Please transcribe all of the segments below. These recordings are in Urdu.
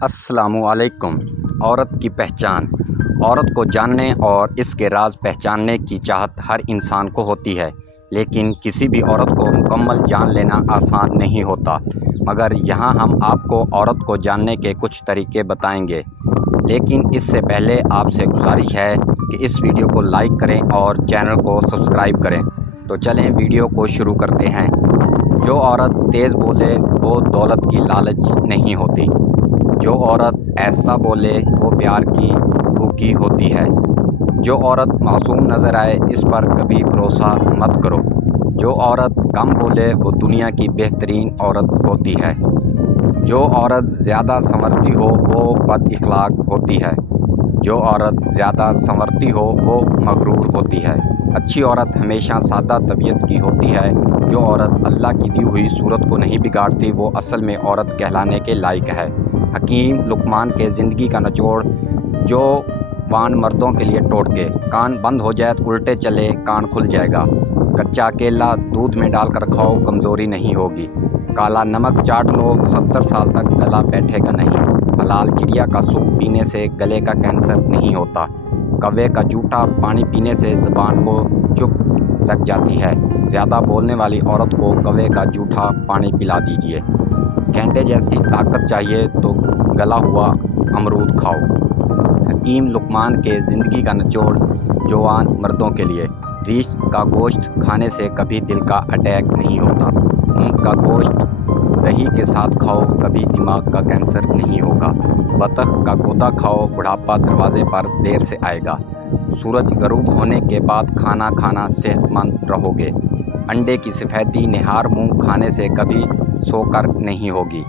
السلام علیکم۔ عورت کی پہچان۔ عورت کو جاننے اور اس کے راز پہچاننے کی چاہت ہر انسان کو ہوتی ہے، لیکن کسی بھی عورت کو مکمل جان لینا آسان نہیں ہوتا۔ مگر یہاں ہم آپ کو عورت کو جاننے کے کچھ طریقے بتائیں گے، لیکن اس سے پہلے آپ سے گزارش ہے کہ اس ویڈیو کو لائک کریں اور چینل کو سبسکرائب کریں۔ تو چلیں ویڈیو کو شروع کرتے ہیں۔ جو عورت تیز بولے وہ دولت کی لالچ نہیں ہوتی۔ جو عورت ایسا بولے وہ پیار کی بھوکی ہوتی ہے۔ جو عورت معصوم نظر آئے اس پر کبھی بھروسہ مت کرو۔ جو عورت کم بولے وہ دنیا کی بہترین عورت ہوتی ہے۔ جو عورت زیادہ سنورتی ہو وہ بد اخلاق ہوتی ہے۔ جو عورت زیادہ سنورتی ہو وہ مغرور ہوتی ہے۔ اچھی عورت ہمیشہ سادہ طبیعت کی ہوتی ہے۔ جو عورت اللہ کی دی ہوئی صورت کو نہیں بگاڑتی وہ اصل میں عورت کہلانے کے لائق ہے۔ حکیم لقمان کے زندگی کا نچوڑ: جو وان مردوں کے لیے ٹوٹکے: کان بند ہو جائے تو الٹے چلے کان کھل جائے گا۔ کچا کیلا دودھ میں ڈال کر کھاؤ کمزوری نہیں ہوگی۔ کالا نمک چاٹ لو 70 سال تک گلا بیٹھے گا نہیں۔ حلال چڑیا کا سوپ پینے سے گلے کا کینسر نہیں ہوتا۔ کوے کا جھوٹا پانی پینے سے زبان کو چپ لگ جاتی ہے۔ زیادہ بولنے والی عورت کو کوے کا جھوٹا پانی پلا دیجیے۔ گینڈے جیسی طاقت چاہیے تو گلا ہوا امرود کھاؤ۔ حکیم لقمان کے زندگی کا نچوڑ: جوان مردوں کے لیے: ریچھ کا گوشت کھانے سے کبھی دل کا اٹیک نہیں ہوتا۔ اونٹ کا گوشت دہی کے ساتھ کھاؤ کبھی دماغ کا کینسر نہیں ہوگا۔ بطخ کا گودا کھاؤ بڑھاپا دروازے پر دیر سے آئے گا۔ سورج غروب ہونے کے بعد کھانا کھانا صحت مند رہو گے۔ انڈے کی سفیدی نہار منہ کھانے سے کبھی سو کر نہیں ہوگی۔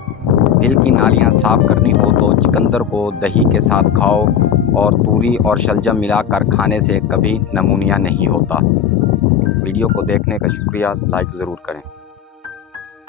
دل کی نالیاں صاف کرنی ہو تو چقندر کو دہی کے ساتھ کھاؤ اور توری اور شلجم ملا کر کھانے سے کبھی نمونیا نہیں ہوتا۔ ویڈیو کو دیکھنے کا شکریہ، لائک ضرور کریں۔